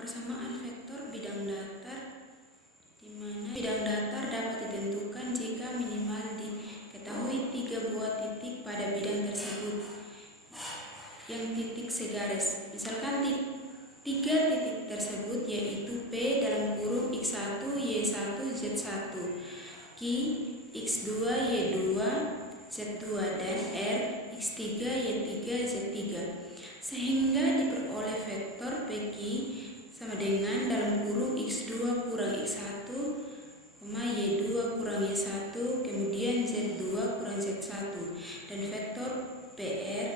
Persamaan vektor bidang datar, di mana bidang datar dapat ditentukan jika minimal diketahui 3 buah titik pada bidang tersebut yang titik segaris. Misalkan 3 titik tersebut yaitu P dalam kurung X1, Y1, Z1, Q, X2, Y2, Z2, dan R, X3, Y3, Z3, sehingga diperoleh vektor PQ sama dengan dalam kurung X2 kurang X1, Y2 kurang Y1, kemudian Z2 kurang Z1, dan vektor PR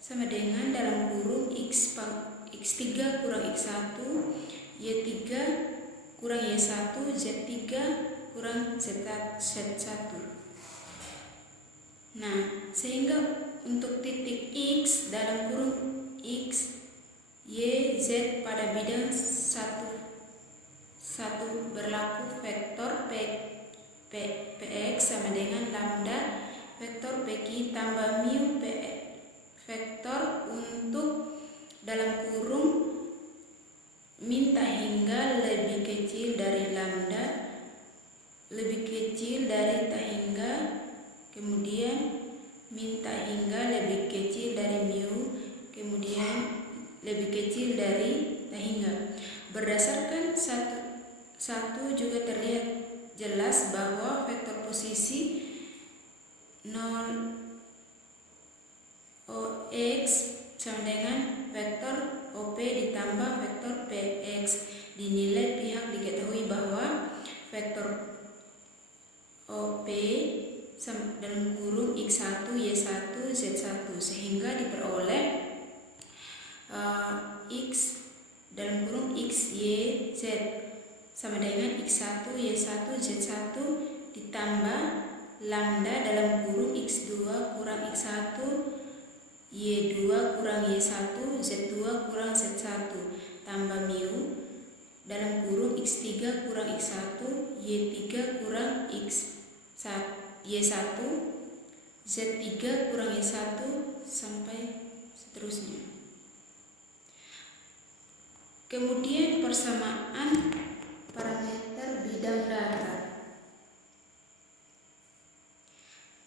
sama dengan dalam kurung X3 kurang X1, Y3 kurang Y1, Z3 kurang Z1. Nah, sehingga untuk titik X dalam kurung X, Y, Z pada bidang 1 berlaku vektor PX sama dengan lambda vektor PQ tambah mu PX. Vektor untuk dalam kurung minta hingga lebih kecil dari lambda, lebih kecil dari tahingga, kemudian minta hingga lebih kecil dari mu, kemudian lebih kecil dari tahingga. Berdasarkan satu juga terlihat jelas bahwa vektor posisi 0 OX sama dengan vektor OP ditambah vektor PX. Dinilai pihak diketahui bahwa vektor OP dalam kurung X1, Y1, Z1, sehingga diperoleh X dalam kurung X, Y, Z sama dengan X1, Y1, Z1 ditambah lambda dalam kurung X2 kurang X1, Y2 kurang Y1, Z2 kurang Z1 tambah mu dalam kurung X3 kurang X1, Y3 kurang Y1, Z3 kurang Y1 sampai seterusnya. Kemudian persamaan parameter bidang datar.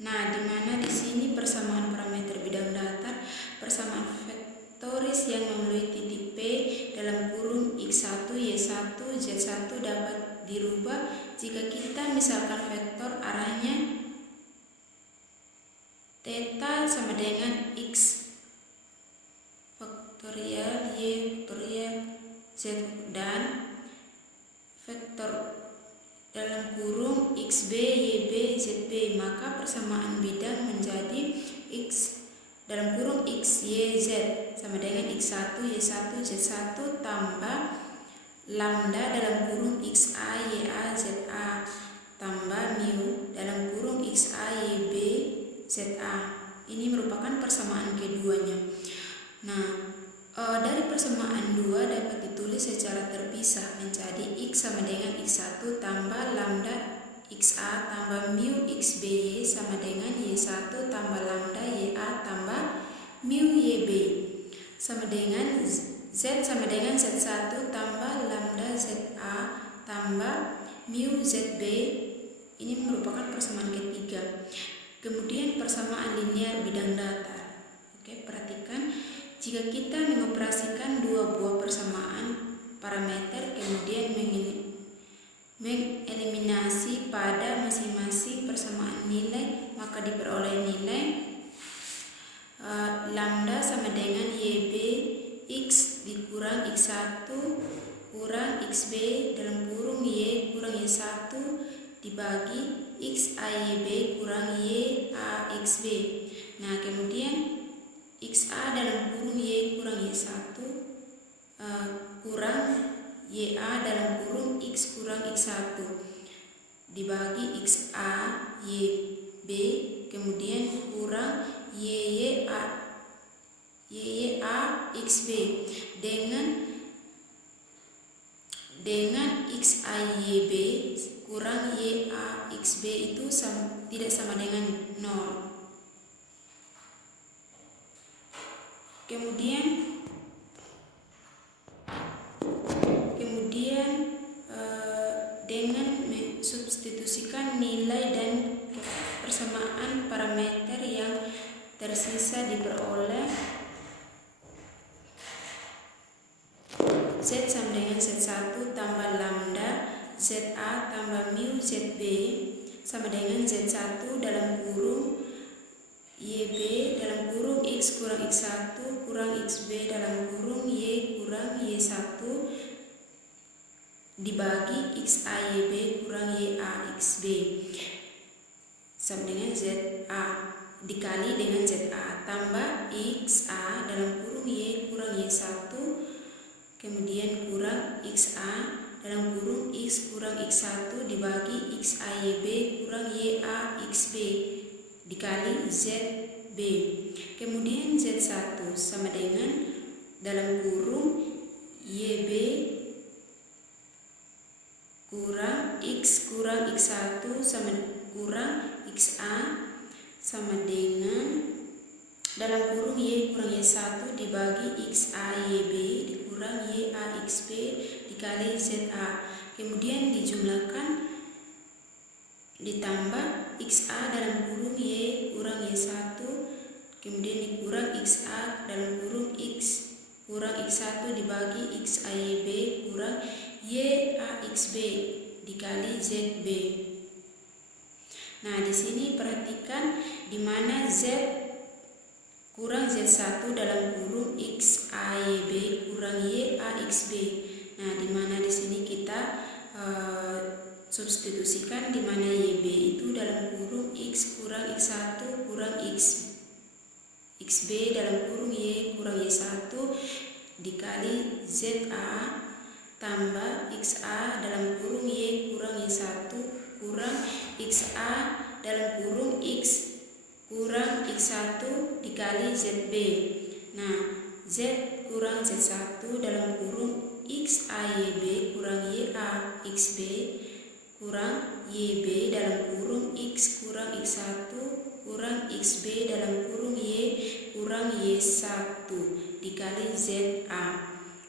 Nah, di mana di sini persamaan parameter bidang datar, persamaan vektoris yang melalui titik P dalam kurung X1, Y1, Z1 dapat dirubah jika kita misalkan vektor arahnya theta sama dengan X faktorial Y faktorial Z, dan vektor dalam kurung XB, YB, ZB, maka persamaan bidang menjadi X dalam kurung X, Y, Z sama dengan X1, Y1, Z1 tambah lambda dalam kurung XA, YA, ZA tambah mu dalam kurung XA, YB, ZA. Ini merupakan persamaan keduanya. Nah, dari persamaan 2 dapat ditulis secara terpisah menjadi X sama dengan X1 tambah lambda XA tambah mu XB sama dengan Y1 tambah lambda YA tambah mu YB sama dengan Z sama dengan Z1 tambah lambda ZA tambah mu ZB. Ini merupakan persamaan ketiga. Kemudian persamaan linear bidang datar. Oke, perhatikan. Jika kita mengoperasikan 2 buah persamaan parameter kemudian mengeliminasi pada masing-masing persamaan nilai, maka diperoleh nilai lambda sama dengan YB X dikurang X1 kurang XB dalam kurung Y kurang Y1 dibagi XAYB kurang YAXB. Nah, kemudian XA dalam kurung Y kurang Y1 kurang YA dalam kurung X kurang X1 dibagi XA YB kemudian kurang YYA XB dengan XAYB kurang YA XB itu tidak sama dengan 0. Kemudian Z sama dengan Z1 tambah lambda ZA tambah mu ZB sama dengan Z1 dalam kurung YB dalam kurung X kurang X1 kurang XB dalam kurung Y kurang Y1 dibagi XAYB kurang YAXB sama dengan ZA dikali dengan ZA tambah XA dalam kurung Y kurang Y1 kemudian kurang XA dalam kurung X kurang X1 dibagi XAYB kurang YAXB dikali ZB. Kemudian Z1 sama dengan dalam kurung YB kurang X kurang X1 sama kurang XA sama dengan dalam kurung Y kurang Y1 dibagi XAYB dikurang YAXB dikali ZA. Kemudian dijumlahkan ditambah XA dalam kurung Y kurang Y1 kemudian dikurang XA dalam kurung X kurang X1 dibagi XAYB kurang YAXB dikali ZB. Nah, di sini perhatikan di mana Z kurang Z1 dalam kurung XAYB kurang YAXB. Nah, di mana di sini kita substitusikan di mana YB itu dalam kurung X kurang X1 kurang XB dalam kurung Y kurang Y1 dikali ZA tambah XA dalam kurung Y kurang Y1 kurang XA dalam kurung X kurang X1 dikali ZB. Nah, Z kurang Z1 dalam kurung XAYB kurang YAXB kurang YB dalam kurung X kurang X1 kurang XB dalam kurung Y kurang Y1 dikali ZA.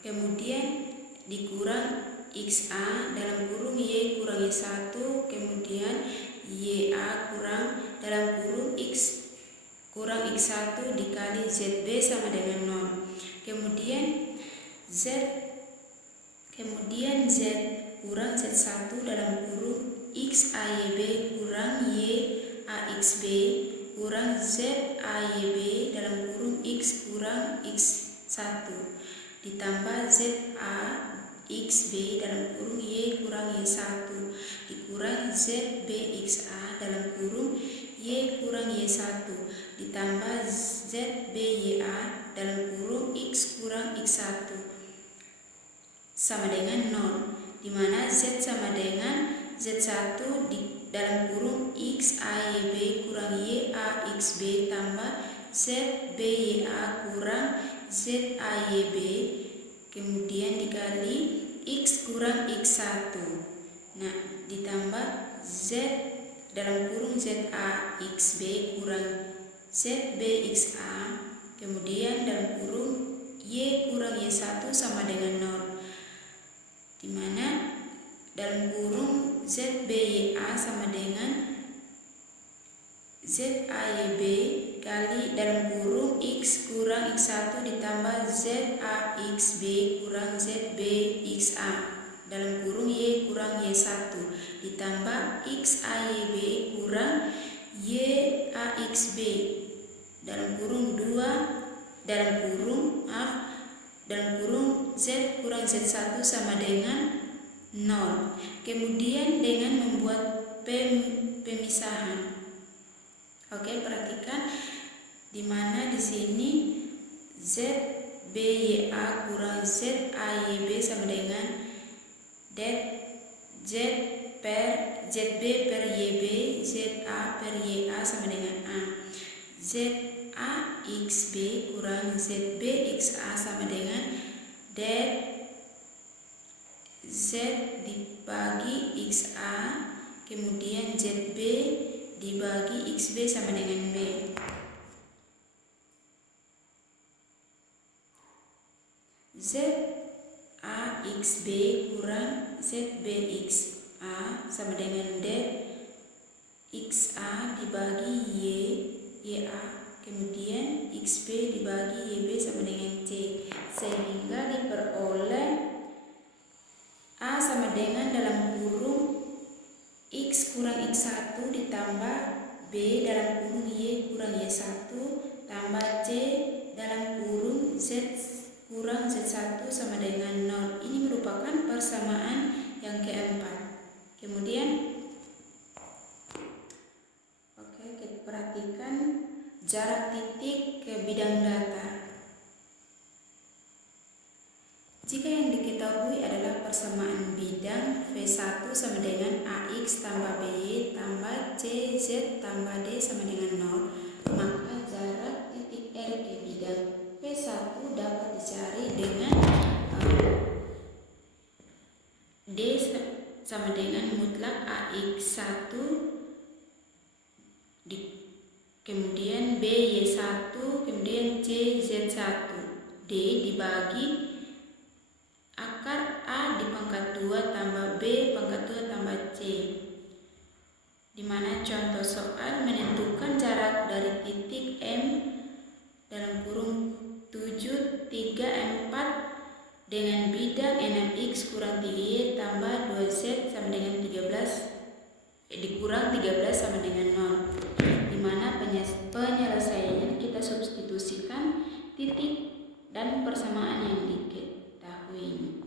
Kemudian dikurang XA dalam kurung Y kurang Y1 kemudian YA kurang dalam kurung X kurang X1 dikali ZB sama dengan 0. Kemudian Z kurang Z1 dalam kurung XAYB kurang YAXB kurang ZAYB dalam kurung X kurang X1 ditambah ZAXB dalam kurung Y kurang Y1 dikurang ZBXA dalam kurung Y kurang Y1 ditambah ZBYA dalam kurung X kurang X1 sama dengan 0, di mana Z sama dengan Z1 di dalam kurung XAYB kurang YAXB tambah ZBYA kurang ZAYB kemudian dikali X kurang X1. Nah, ditambah Z dalam kurung ZAXB kurang ZBXA kemudian dalam kurung Y kurang Y1 sama dengan 0, di mana dalam kurung ZBYA sama dengan ZAYB kali dalam kurung X kurang X1 ditambah ZAXB kurang ZBXA dalam kurung Y kurang Y1 ditambah XAYB kurang YAXB dalam kurung Z kurang Z1 sama dengan 0. Kemudian dengan membuat pemisahan. Oke, perhatikan di mana di sini ZBYA kurang ZAYB sama dengan ZB per YB ZA per YA sama dengan A. ZAXB kurang ZBXA sama dengan Z dibagi XA kemudian ZB dibagi XB sama dengan B. ZAXB kurang ZBXA sama dengan XA dibagi YA kemudian XB dibagi YB sama dengan C sehingga diperoleh sama dengan dalam kurung X kurang X1 ditambah B dalam kurung Y kurang Y1 tambah C dalam kurung Z kurang Z1 sama dengan 0. Ini merupakan persamaan yang keempat. Kemudian kita perhatikan jarak titik ke bidang data. Jika yang diketahui adalah persamaan bidang V1 sama dengan AX tambah BY tambah CZ tambah D sama dengan 0, maka jarak titik R ke bidang V1 dapat dicari dengan D sama dengan mutlak AX1 kemudian BY1 kemudian CZ1 D dibagi akar A di pangkat 2 tambah B pangkat 2 tambah C, dimana contoh soal menentukan jarak dari titik M dalam kurung 7, 3, 4 dengan bidang 6X kurang 3Y tambah 2Z sama dengan 13 dikurang 13 sama dengan 0, dimana penyelesaiannya kita substitusikan titik dan persamaan yang diketahui.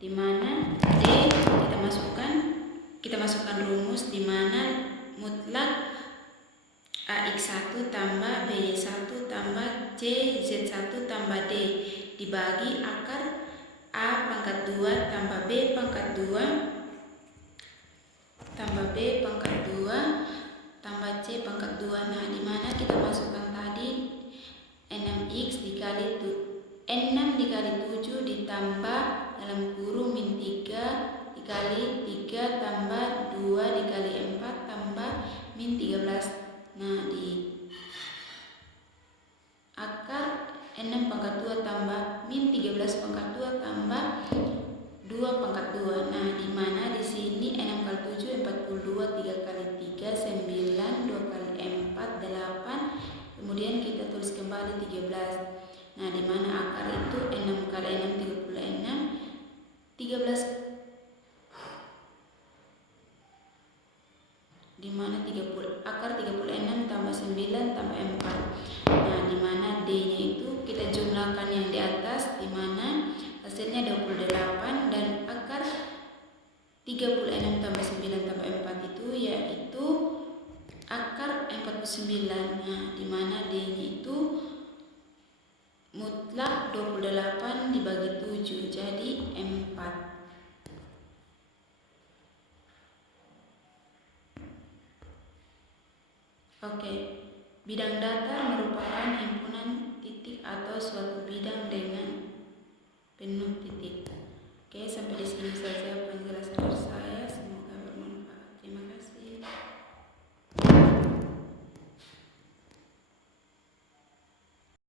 Dimana D kita masukkan rumus dimana mutlak AX1 tambah BY1 tambah CZ1 tambah D dibagi akar A pangkat 2 tambah B pangkat 2 tambah B pangkat 2 tambah C pangkat 2. Nah, dimana kita masukkan tadi 6X dikali 6 dikali 7 ditambah dalam kurung min 3 dikali 3 tambah 2 dikali 4 tambah min 13. Nah, di akar 6 pangkat 2 tambah min 13 pangkat 2 tambah 2 pangkat 2. Nah, di mana di sini 6 kali 7 42, 3 kali 3 9, 2 kali 4 8. Kemudian kita tulis kembali 13. Nah, di mana akar itu 6 kali 6 36, 13 di mana akar 36 tambah 9 tambah 4. Nah, di mana D-nya itu kita jumlahkan yang di atas, di mana hasilnya 28 dan akar 36 tambah 9 tambah 4 itu yaitu akar 49. Nah, di mana D-nya itu mutlak 28 dibagi 7 jadi 4. Oke, bidang data merupakan himpunan titik atau suatu bidang dengan penuh titik. Oke, sampai di sini saja penjelasan dari saya.